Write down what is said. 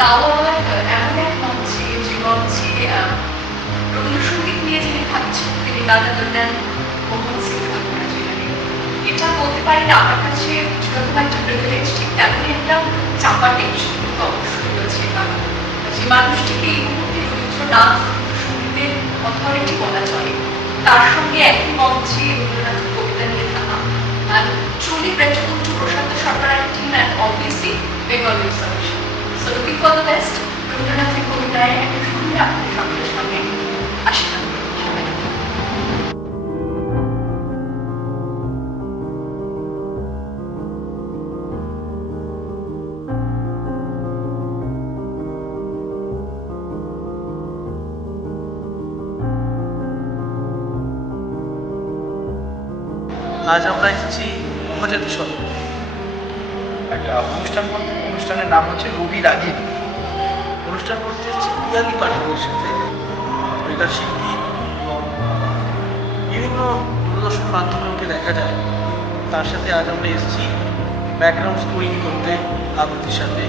তাও আবার এমন এক মঞ্চে যে মঞ্চে রবীন্দ্রসঙ্গীত নিয়ে যিনি থাকছেন তিনি বাংলা দেন মোহন সিং ঠাকুর যিনি। এটা বলতে পারি না আমার কাছে যেরকম একটা প্রিভিলেজ ঠিক তেমনই একটা চাপা টেনশন অবশ্যই রয়েছে। কারণ যে মানুষটিকে এই মুহূর্তে রবীন্দ্রনাথ সঙ্গীতের অথরিটি বলা চলে তার সঙ্গে একই মঞ্চে রবীন্দ্রনাথের কবিতা নিয়ে থাকা and truly grateful to Prashant Sharkar and team and obviously Bengal News Service. So looking for the best. রবীন্দ্রনাথের কবিতায় একটা শুনলে আপনাদের সকলের সামনে আসি সবাই। আজ আমরা এসেছি উপজাতি সদন একটা অনুষ্ঠান করতে। অনুষ্ঠানের নাম হচ্ছে রবি রাগিনী। অনুষ্ঠান করতে এসেছি পিয়ালি পাঠকের সাথে, ওইটার শিল্পী এবং বিভিন্ন দূরদর্শন মাধ্যমকে দেখা যায়। তার সাথে আজ আমরা এসেছি ব্যাকগ্রাউন্ড স্কোরিং করতে আবৃত্তির সাথে।